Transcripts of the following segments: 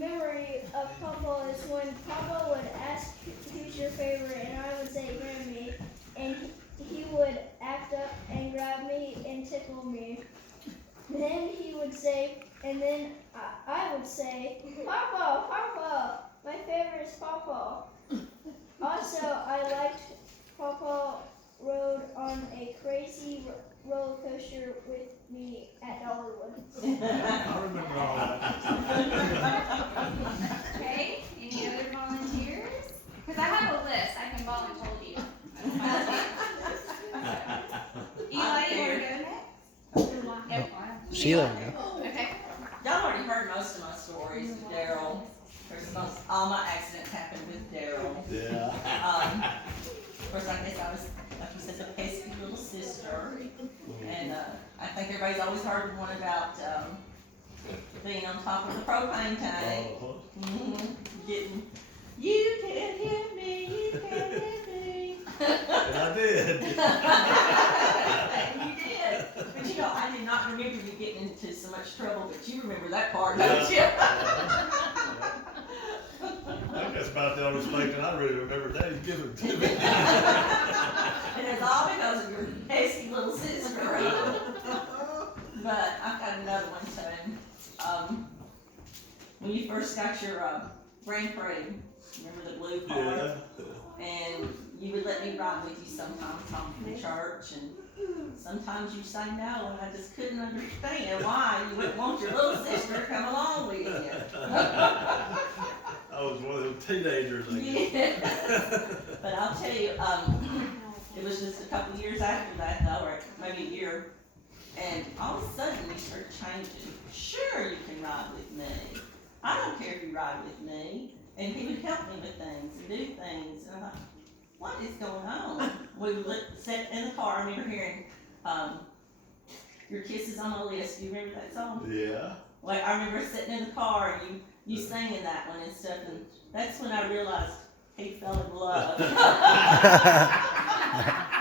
memory of Papa is when Papa would ask who's your favorite, and I would say Grammy, and he would act up and grab me and tickle me. Then he would say, and then I would say, Papa, Papa, my favorite is Papa. Also, I liked Papa rode on a crazy roller coaster with me at Dollarwood. I remember all that. Okay, any other volunteers? Because I have a list, I can volunteer you. Eli, you want to go next? Sheila, go. Okay. Y'all already heard most of my stories with Daryl. All my accidents happened with Daryl. Yeah. Of course, I guess I was, like you said, the pesky little sister. And I think everybody's always heard the one about being on top of the propane tank. Getting, you can't hit me, you can't hit me. And I did. You did. But you know, I did not remember you getting into so much trouble, but you remember that part, don't you? I think that's about the only spanking I really remember Daddy giving to me. And it's all because of your pesky little sister. But I've got another one too. When you first got your Grand Prix, remember the blue car? Yeah. And you would let me ride with you sometimes home from church, and sometimes you say no, and I just couldn't understand why you wouldn't want your little sister to come along with you. I was one of them teenagers, I guess. Yeah. But I'll tell you, it was just a couple of years after that, though, or maybe a year, and all of a sudden we started changing. Sure, you can ride with me. I don't care if you ride with me. And he would help me with things and do things. And I thought, what is going on? We would sit in the car. I remember hearing Your Kisses on the List. Do you remember that song? Yeah. Like, I remember sitting in the car and you singing that one and stuff. And that's when I realized he fell in love.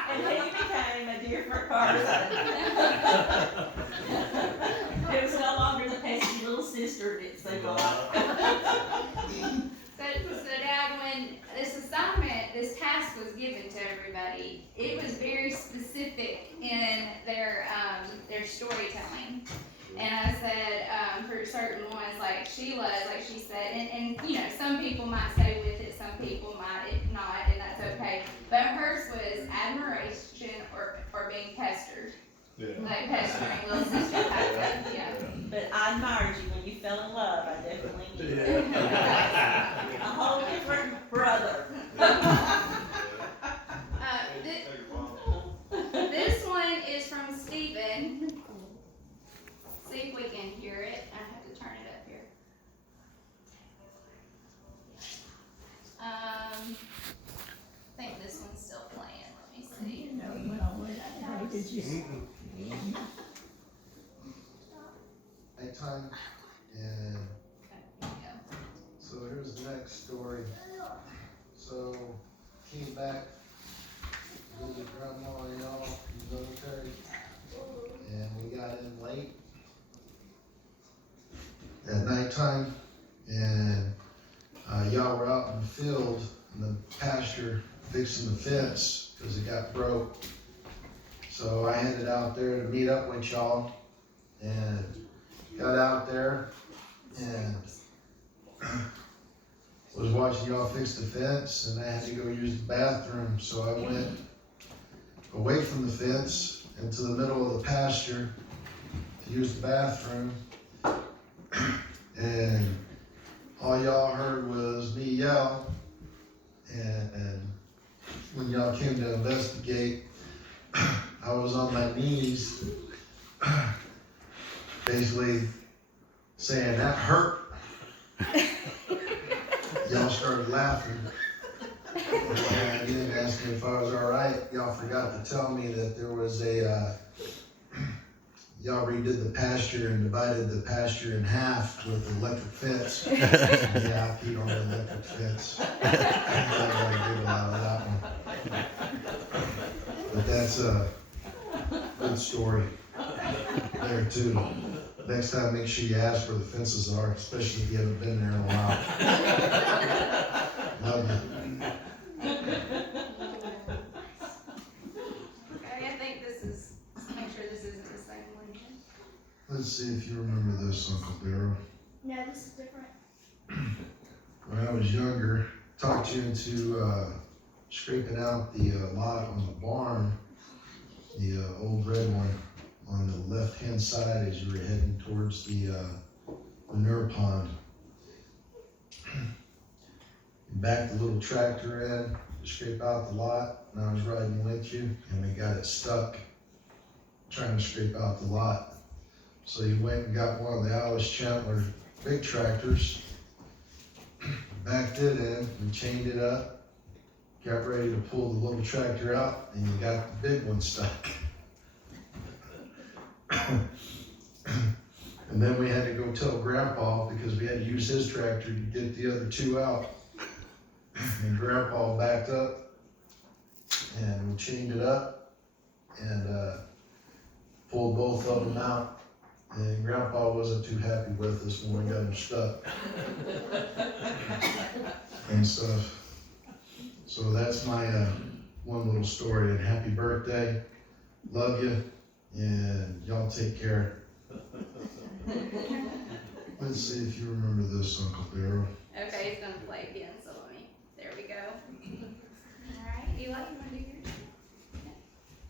And he became a different person. It was no longer the pesky little sister that sang off. So Dad, when this task was given to everybody, it was very specific in their storytelling. And I said, for certain ones, like Sheila's, like she said, and you know, some people might stay with it, some people might not, and that's okay. But hers was admiration or being pestered. Yeah. Like pestering little sister type thing, yeah. But I admired you when you fell in love. I definitely knew. Yeah. A whole different brother. This one is from Stephen. See if we can hear it. I have to turn it up here. I think this one's still playing. Let me see. Nighttime, and Okay, here so here's the next story. So came back, visited grandma and y'all in the military, and we got in late at nighttime, and y'all were out in the field in the pasture fixing the fence because it got broke. So I headed out there to meet up with y'all, and got out there and was watching y'all fix the fence, and I had to go use the bathroom. So I went away from the fence into the middle of the pasture to use the bathroom, and all y'all heard was me yell. And when y'all came to investigate, I was on my knees basically saying, "That hurt." Y'all started laughing. And when I did ask me if I was all right, y'all forgot to tell me that there was y'all redid the pasture and divided the pasture in half with the electric fence. Yeah, I peed on the electric fence. I gotta get a lot of that one. But that's a good story there too. Next time, make sure you ask where the fences are, especially if you haven't been there in a while. Love you. Okay, I think this is, make sure this isn't the same one. Let's see if you remember this, Uncle Darrell. No, this is different. When I was younger, talked you into scraping out the lot on the barn, the old red one, on the left-hand side as you were heading towards the manure pond. Backed the little tractor in to scrape out the lot, and I was riding with you, and we got it stuck trying to scrape out the lot. So you went and got one of the Alice Chandler big tractors, backed it in and chained it up, got ready to pull the little tractor out, and you got the big one stuck. And then we had to go tell Grandpa because we had to use his tractor to get the other two out. And Grandpa backed up and we chained it up and pulled both of them out. And Grandpa wasn't too happy with us when we got him stuck and stuff. So that's my one little story. And happy birthday. Love you. And y'all take care. Let's see if you remember this, Uncle Darrell. Okay, it's gonna play again, so let me, there we go. Alright, Eli, you wanna do yours?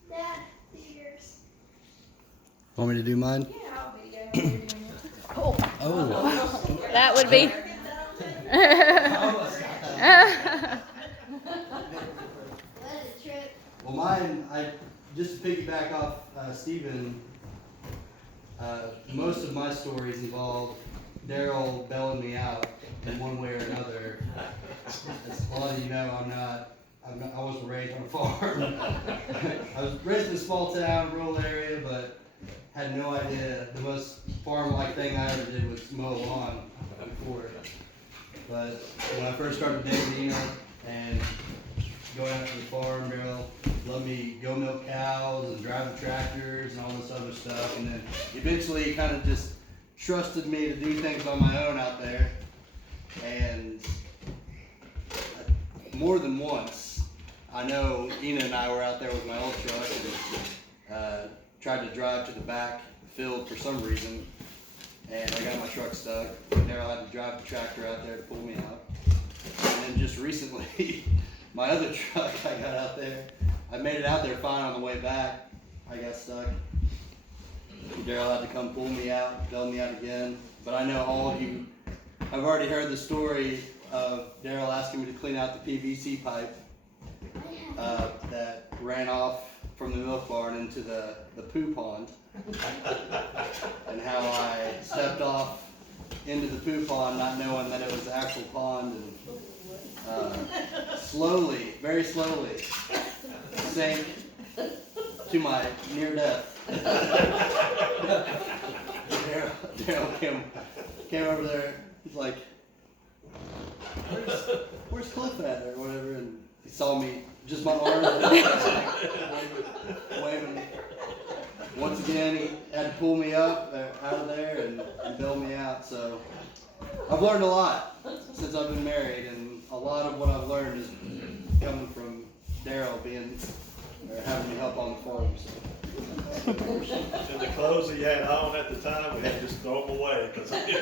Dad, do yours. Want me to do mine? Yeah, I'll video while you're doing it. Oh. That would be. What a trip. Well, mine, just to piggyback off Stephen, most of my stories involve Daryl bailing me out in one way or another. As a lot of you know, I wasn't raised on a farm. I was raised in a small town, rural area, but had no idea the most farm-like thing I ever did was mow a lawn before. But when I first started dating Nina and going out to the farm, Daryl let me go milk cows and drive the tractors and all this other stuff. And then eventually he kind of just trusted me to do things on my own out there. And more than once, I know Ina and I were out there with my old truck and tried to drive to the back field for some reason. And I got my truck stuck. Daryl had to drive the tractor out there to pull me out. And then just recently, my other truck I got out there, I made it out there fine on the way back. I got stuck. Daryl had to come pull me out, bail me out again. But I know all of you have already heard the story of Daryl asking me to clean out the PVC pipe that ran off from the milk barn into the poo pond. And how I stepped off into the poo pond not knowing that it was the actual pond and slowly, very slowly, sank to my near death. Daryl came over there, he's like, where's Cliff at or whatever, and he saw me, just my arms waving. Once again, he had to pull me up out of there and bail me out. So I've learned a lot since I've been married, and a lot of what I've learned is coming from Daryl having me help on the farm. So. And the clothes that you had on at the time, we had to just throw them away because they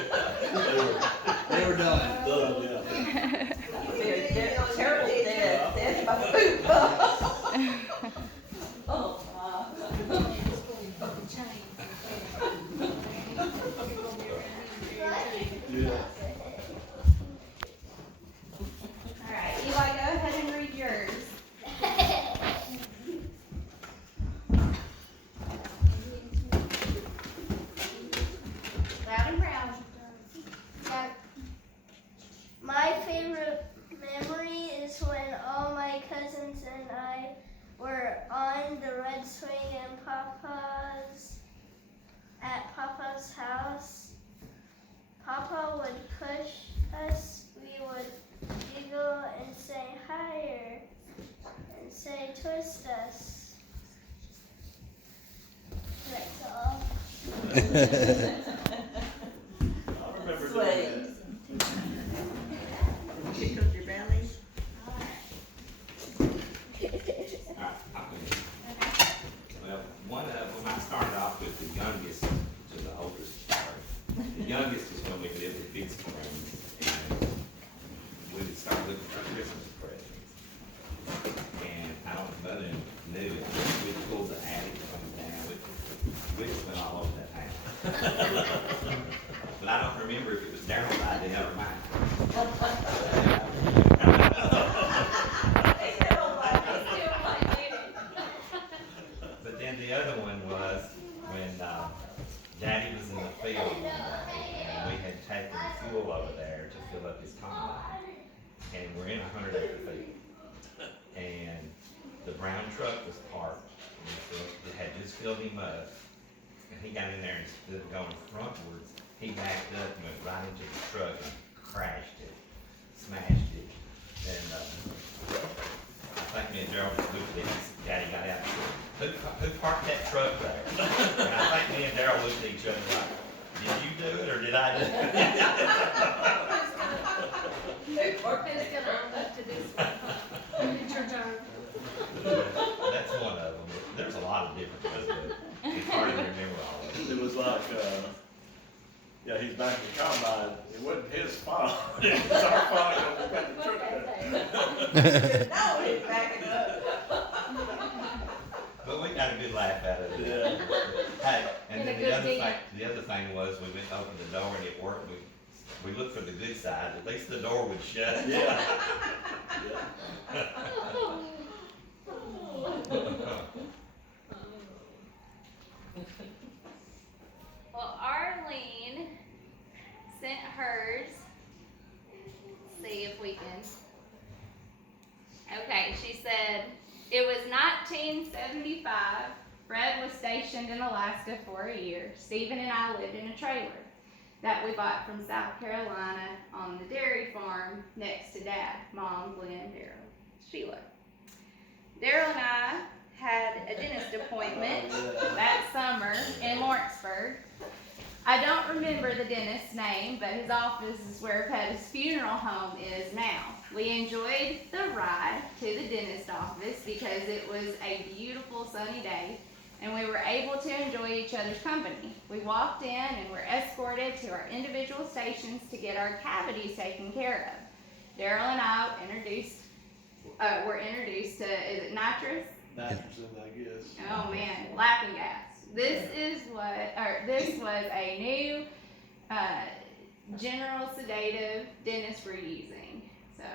They were done. done, yeah. Terrible death by poop. Oh, Yeah. Alright, Eli, go ahead and read yours. Loud and proud. My favorite memory is when all my cousins and I were on the red swing at Papa's house. Papa would push us, we would giggle and say higher and say twist us. That's all. never mind. They still like I it. still like it. But then the other one was when, Daddy was in the field one day, and we had taken fuel over there to fill up his combine. And we're in 100-acre field. And the brown truck was parked, and it had just filled him up. And he got in there, and instead of going frontwards, he backed up and went right into the truck and crashed it, smashed it. And, I think me and Gerald just looked at it, and Daddy got out and said, who parked that truck there? And I think me and Daryl looked at each other like, did you do it or did I do it? Who's gonna own up to this one? It's your turn. That's one of them. There's a lot of different ones, but it's hard to remember all of them. It was like, yeah, he's back in the combine, it wasn't his fault, it was our fault, because we got the truck there. No, it's backing up. But we got a good laugh out of it. Yeah. Hey, and And then a good dance. the other thing was, we went to open the door and it worked, we looked for the good side, at least the door would shut. Yeah. Well, Arlene sent hers. See if we can. Okay, she said, it was 1975. Fred was stationed in Alaska for a year. Stephen and I lived in a trailer that we bought from South Carolina on the dairy farm next to Dad, Mom, Glenn, Daryl, Sheila. Daryl and I had a dentist appointment that summer in Lawrenceburg. I don't remember the dentist's name, but his office is where Pettis Funeral Home is now. We enjoyed the ride to the dentist office because it was a beautiful sunny day and we were able to enjoy each other's company. We walked in and were escorted to our individual stations to get our cavities taken care of. Daryl and I were introduced to, is it nitrous? Nitrogen, I guess. Oh man, laughing gas. This was a new general sedative dentist we're using. So,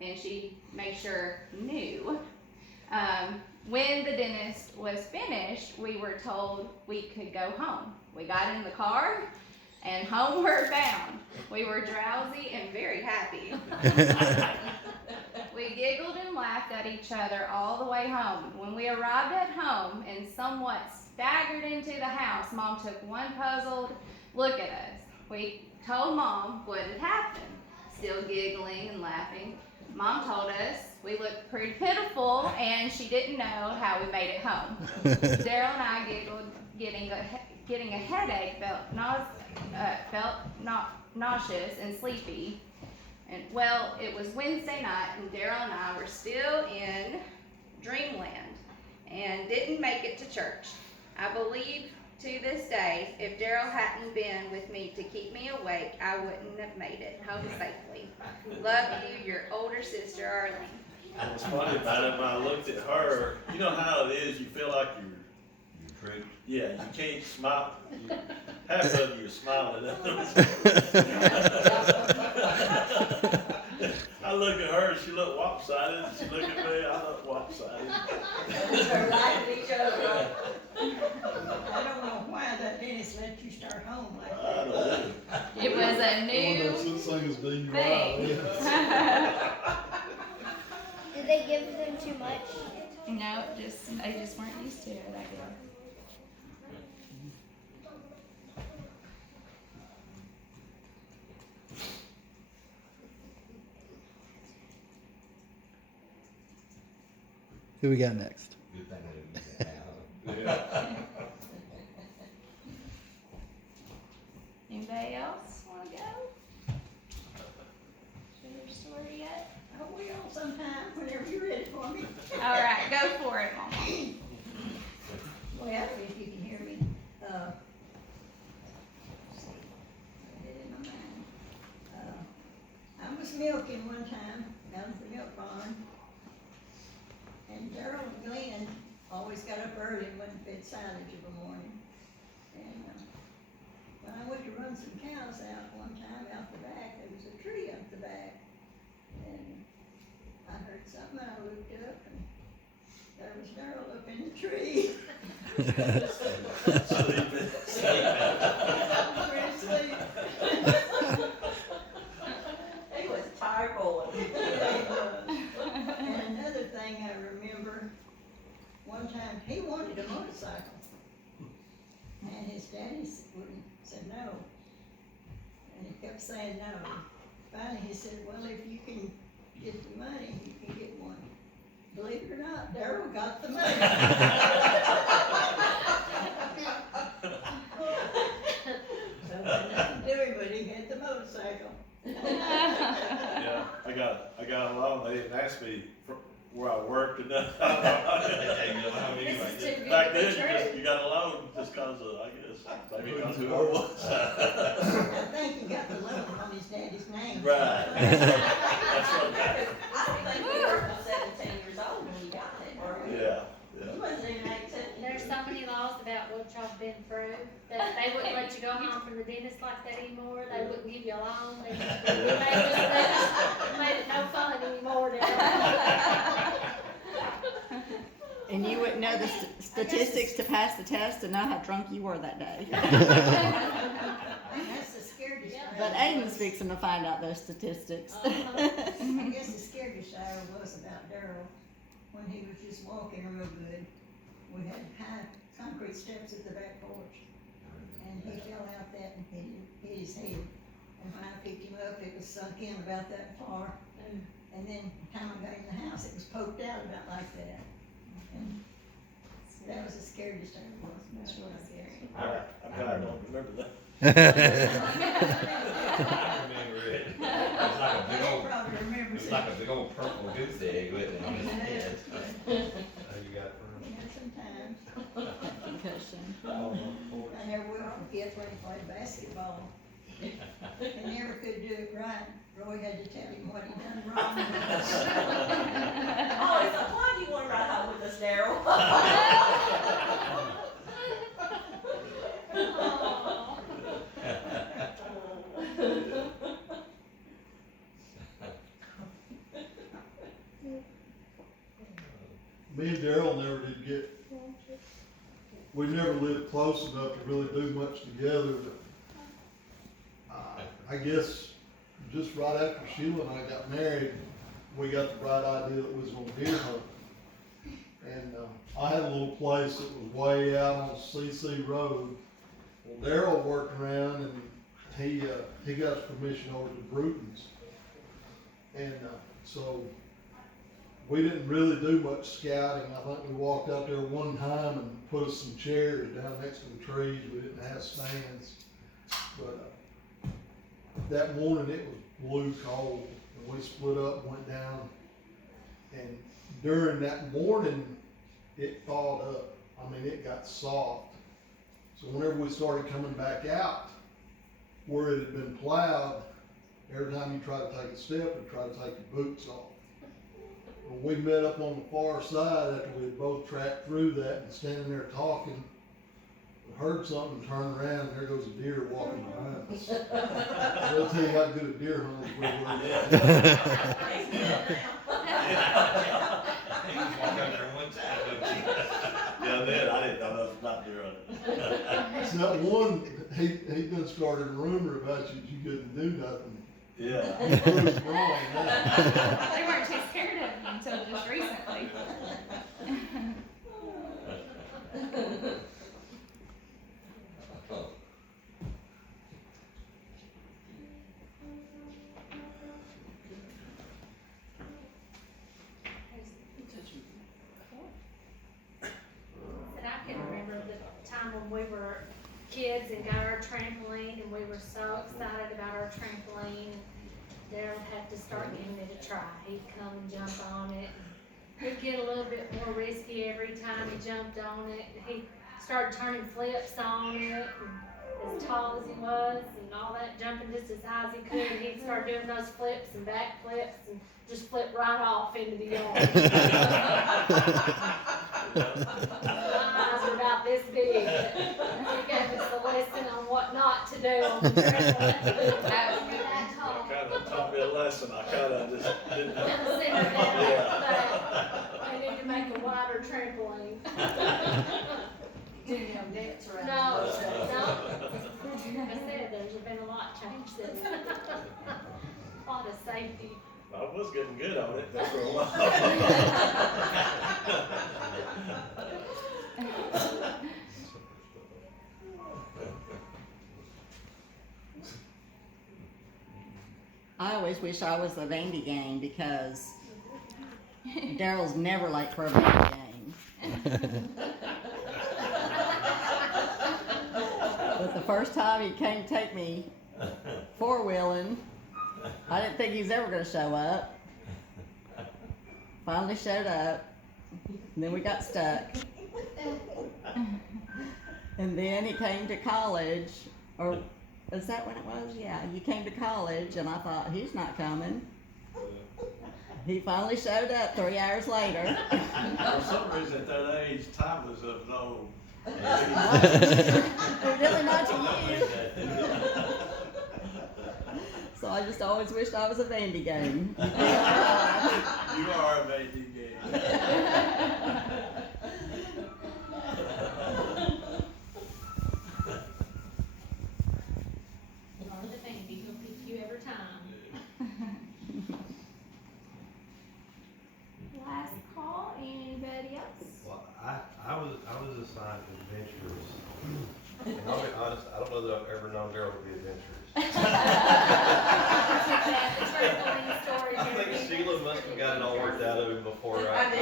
and she made sure new. When the dentist was finished, we were told we could go home. We got in the car and homeward bound. We were drowsy and very happy. We giggled and laughed at each other all the way home. When we arrived at home and somewhat staggered into the house, Mom took one puzzled look at us. We told Mom what had happened, still giggling and laughing. Mom told us we looked pretty pitiful and she didn't know how we made it home. Daryl and I giggled, getting a headache, felt nauseous and sleepy. And well, it was Wednesday night and Daryl and I were still in dreamland and didn't make it to church. I believe to this day, if Daryl hadn't been with me to keep me awake, I wouldn't have made it home safely. Love you, your older sister, Arlene. And what's funny about it, when I looked at her, you know how it is, you feel like True. yeah, you can't smile. Half of you are smiling. I look at her, she looked lopsided. She looked at me, I look lopsided. They're like each other. I don't know why that dentist let you start home like I that. don't know. It was a new thing. Did they give them too much? No, they just weren't used to it, I guess. Who we got next? Good thing I didn't get that out. Yeah. Anybody else wanna go? Share your story yet? I will sometime, whenever you're ready for me. All right, go for it, Mama. Well, if you can hear me, let's see, I had it in my mind. I was milking one time down at the milk barn, and Daryl and Glenn always got up early and went and fed silage of a morning. And when I went to run some cows out one time out the back, there was a Sleeping. He was tired boy. And another thing I remember, one time, he wanted a motorcycle. And his daddy said no. And he kept saying no. Finally, he said, well, if you can get the money, you can get one. Believe it or not, Darryl got the money. So had nothing to do with it, but he had the motorcycle. Yeah, I got a loan, they didn't ask me where I worked or nothing. They gave you a loan This anyway, is didn't too good Back to be then, true. you got a loan just cause of, I guess, maybe cause who I was. I think he got the loan on his daddy's name. Right. That's what I think you were 17 years old when you got it, or Yeah, you yeah. wasn't even 18. There's so many laws about what y'all been through, that they wouldn't let you go home from the dentist like that anymore, they wouldn't give you a loan, they just made it no fun anymore. And you wouldn't know the statistics to pass the test and know how drunk you were that day. And that's the scariest thing. But Aiden's fixing to find out those statistics. I guess the scariest hour was about Darryl, when he was just walking real good. We had high concrete steps at the back porch, and he fell out that and hit his head. And when I picked him up, it was sunk in about that far. And then the time I got in the house, it was poked out about like that. And that was the scariest hour was. That's really scary. I'm glad I don't remember that. I remember it. It was like a big He old, probably remembers it was it. like a big old purple goose egg with it on his head. Yeah, sometimes. Concussion. I never will forget when he played basketball. He never could do it right. Roy had to tell him what he done wrong. Oh, he said, why do you want to ride home with us, Darryl? Me and Darryl never did get, we never lived close enough to really do much together, but I guess just right after Sheila and I got married, we got the bright idea that we was gonna deer hunt. And, I had a little place that was way out on CC Road. Well, Darryl worked around and he got his permission over to Bruton's. And, so we didn't really do much scouting. I think we walked out there one time and put us some chairs down next to the trees. We didn't have stands. But, that morning it was blue cold and we split up and went down. And during that morning, it thawed up. I mean, it got soft. So whenever we started coming back out, where it had been plowed, every time you try to take a step, you try to take your boots off. When we met up on the far side after we had both tracked through that and standing there talking, we heard something, turned around, and there goes a deer walking behind us. I'll tell you how good a deer hunt is where we're He just walked up there one time, don't you? Yeah, then, I didn't know nothing about deer hunting. It's that one, he done started a rumor about you that you couldn't do nothing. Yeah. He proved wrong now. They weren't too scared of me until just recently. And I can remember the time when we were kids and got our trampoline, and we were so excited about our trampoline. Daryl had to start giving it a try. He'd come and jump on it. He'd get a little bit more risky every time he jumped on it. He started turning flips on it, and as tall as he was, and all that, jumping just as high as he could. He'd start doing those flips and back flips, and just flip right off into the yard. My eyes were about this big. He gave us a lesson on what not to do on the trampoline. That was good. That tall. Kinda taught me a lesson, I kinda just didn't know. Kinda simmer down, but I need to make a wider trampoline. Any of them debts around. No, no. Like I said, there's been a lot changed since. A lot of safety. I was getting good on it there for a while. I always wish I was a Vandy game because Daryl's never late for a Vandy game. But the first time he came to take me four-wheeling, I didn't think he was ever gonna show up. Finally showed up, and then we got stuck. And then he came to college, or is that when it was? Yeah, he came to college, and I thought, he's not coming. He finally showed up 3 hours later. For some reason, at that age, time was of no. Evidently not to you. So I just always wished I was a Vandy game. You are a baby game. Or the Vandy, he'll pick you every time. Last call, anybody else? Well, I was assigned adventurous. And I'll be honest, I don't know that I've ever known Daryl to be adventurous. I think Sheila must have got it all worked out of him before I got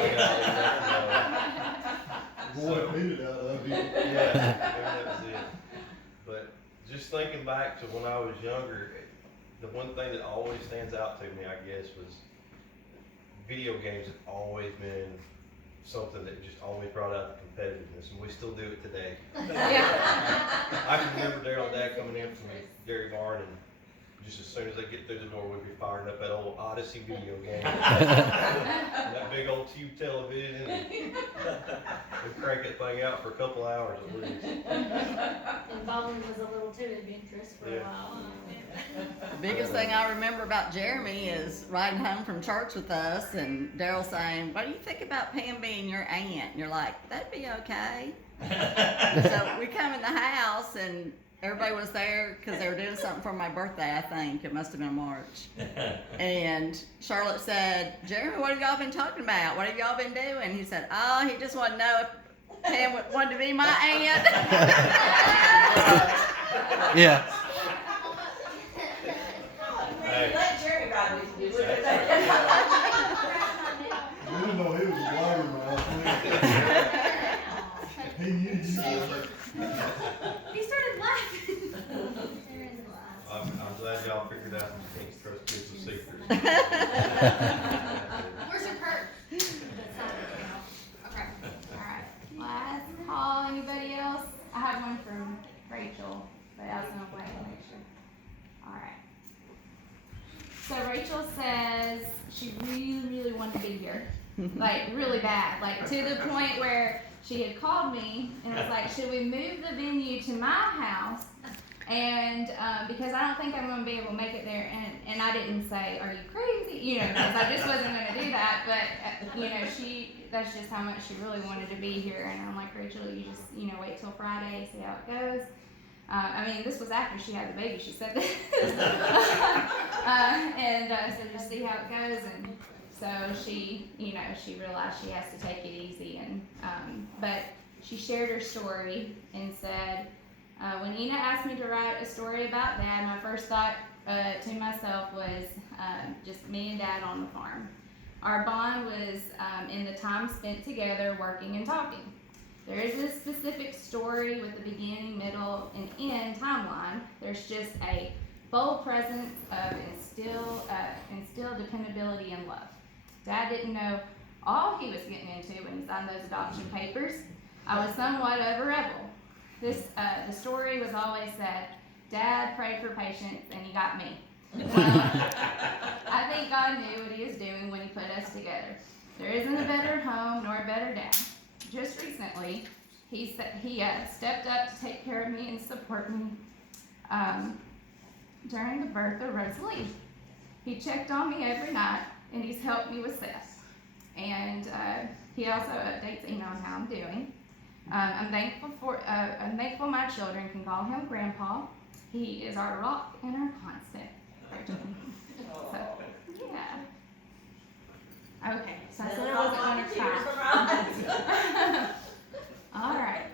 it. Boy, it beat it out of you. Yeah, maybe that was it. But just thinking back to when I was younger, the one thing that always stands out to me, I guess, was video games have always been something that just always brought out the competitiveness, and we still do it today. I can remember Daryl and Dad coming in from Dairy Barn, and just as soon as they get through the door, we'd be firing up that old Odyssey video game. And that big old tube television, and we'd crank that thing out for a couple hours at least. And bowling was a little too adventurous for a Yeah. while. The biggest thing I remember about Jeremy is riding home from church with us and Daryl saying, "What do you think about Pam being your aunt?" And you're like, "That'd be okay." So we come in the house and everybody was there because they were doing something for my birthday, I think. It must have been March. And Charlotte said, "Jeremy, what have y'all been talking about? What have y'all been doing?" He said, "Oh, he just wanted to know if Pam wanted to be my aunt." Yeah. Hey. Let Jerry ride with you. That's We didn't know he was a blabbermouth. He knew you were. He started laughing. I'm glad y'all figured out you can't trust kids with secrets. Where's your purse? Okay, alright. Last call, anybody else? I have one from Rachel, but I was gonna wait and make sure. Alright. So Rachel says she really, really wanted to be here. Like, really bad. Like, to the point where she had called me and was like, should we move the venue to my house? And because I don't think I'm going to be able to make it there. And I didn't say, are you crazy? You know, because I just wasn't going to do that. But, you know, that's just how much she really wanted to be here. And I'm like, Rachel, you just, you know, wait till Friday, see how it goes. I mean, this was after she had the baby, she said this. So just see how it goes. And so she, you know, she realized she has to take it easy. And but she shared her story and said, when Ina asked me to write a story about Dad, my first thought to myself was just me and Dad on the farm. Our bond was in the time spent together working and talking. There is a specific story with a beginning, middle, and end timeline. There's just a bold presence of instill dependability and love. Dad didn't know all he was getting into when he signed those adoption papers. I was somewhat of a rebel. The story was always said, Dad prayed for patience and he got me. Well, I think God knew what he was doing when he put us together. There isn't a better home nor a better dad. Just recently, he stepped up to take care of me and support me during the birth of Rosalie. He checked on me every night, and he's helped me with Seth. And he also updates Ina on how I'm doing. I'm thankful my children can call him Grandpa. He is our rock and our constant. So, yeah. Okay, so I said I wasn't gonna cry. All right,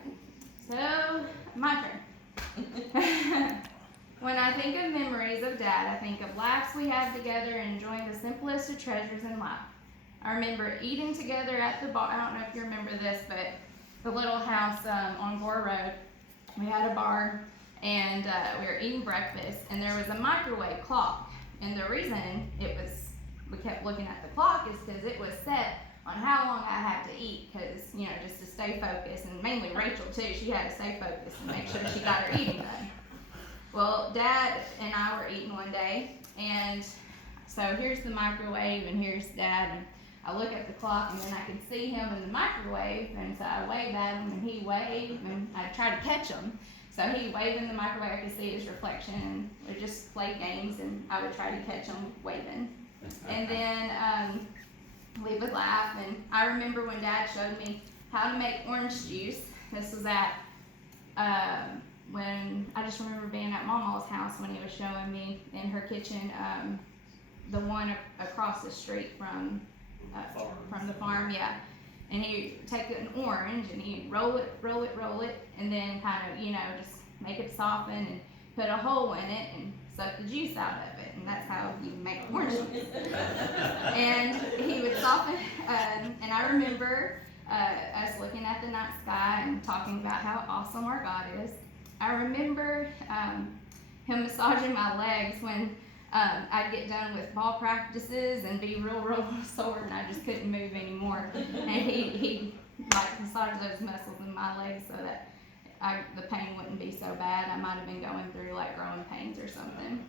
so my turn. When I think of memories of Dad, I think of laughs we had together and enjoying the simplest of treasures in life. I remember eating together at the bar. I don't know if you remember this, but the little house on Gore Road, we had a bar, and we were eating breakfast, and there was a microwave clock. And the reason we kept looking at the clock is because it was set on how long I had to eat, because, just to stay focused, and mainly Rachel too, she had to stay focused and make sure she got her eating done. Well, Dad and I were eating one day, and so here's the microwave, and here's Dad, and I look at the clock, and then I can see him in the microwave, and so I wave at him, and he waved, and I tried to catch him. So he waved in the microwave, I could see his reflection, and we just played games, and I would try to catch him waving. And then we would laugh, and I remember when Dad showed me how to make orange juice. This was at, when I just remember being at Mama's house when he was showing me in her kitchen, the one across the street from the farm, yeah. And he'd take an orange and he'd roll it, and then kind of, just make it soften and put a hole in it and suck the juice out of it. And that's how you make orange juice. And he would soften, and I remember us looking at the night sky and talking about how awesome our God is. I remember him massaging my legs when I'd get done with ball practices and be real sore, and I just couldn't move anymore. And he like massage those muscles in my legs so that the pain wouldn't be so bad. I might have been going through like growing pains or something.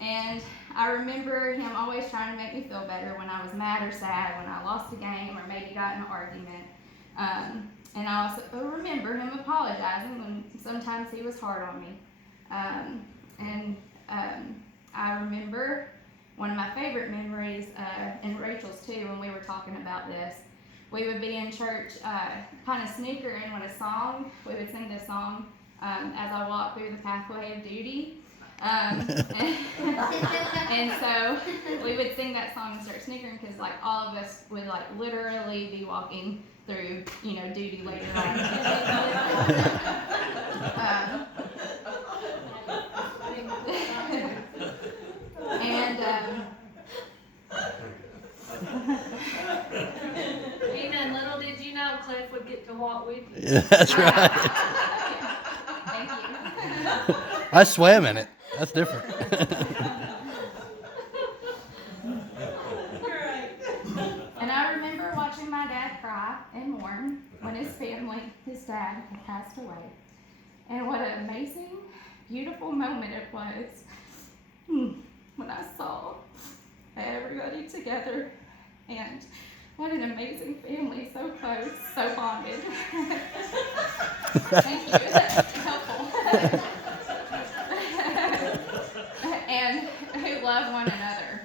And I remember him always trying to make me feel better when I was mad or sad, when I lost a game or maybe got in an argument. And I also remember him apologizing when sometimes he was hard on me. I remember one of my favorite memories, and Rachel's too, when we were talking about this. We would be in church, kind of snookering with a song. We would sing this song as I walked through the pathway of duty. And so we would sing that song and start snookering because like all of us would like literally be walking through, duty later on. And little did you know Cliff would get to walk with you. Yeah, that's right. Thank you. I swam in it. That's different. And I remember watching my dad cry and mourn when his dad had passed away. And what an amazing, beautiful moment it was when I saw everybody together, and what an amazing family, so close, so bonded. Thank you, that's helpful. And who love one another.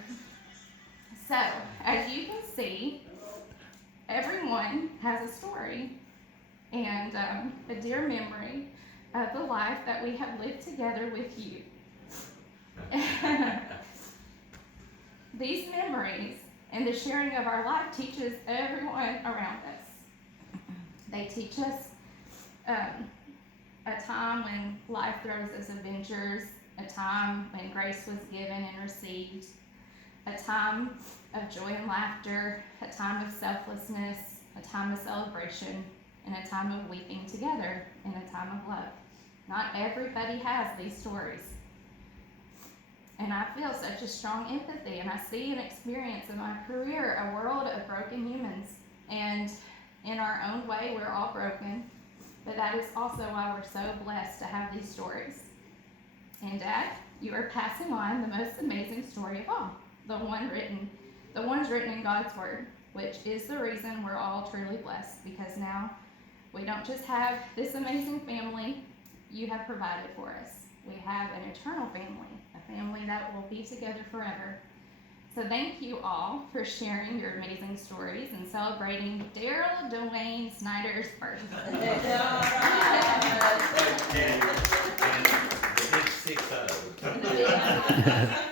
So, as you can see, everyone has a story and a dear memory of the life that we have lived together with you. These memories and the sharing of our life teaches everyone around us. They teach us a time when life throws us adventures, a time when grace was given and received, a time of joy and laughter, a time of selflessness, a time of celebration, and a time of weeping together, and a time of love. Not everybody has these stories. And I feel such a strong empathy, and I see and experience in my career a world of broken humans. And in our own way, we're all broken, but that is also why we're so blessed to have these stories. And Dad, you are passing on the most amazing story of all, the ones written in God's Word, which is the reason we're all truly blessed, because now we don't just have this amazing family you have provided for us. We have an eternal family, a family that will be together forever. So thank you all for sharing your amazing stories and celebrating Daryl Dwayne Snyder's birthday. And the big 6-0.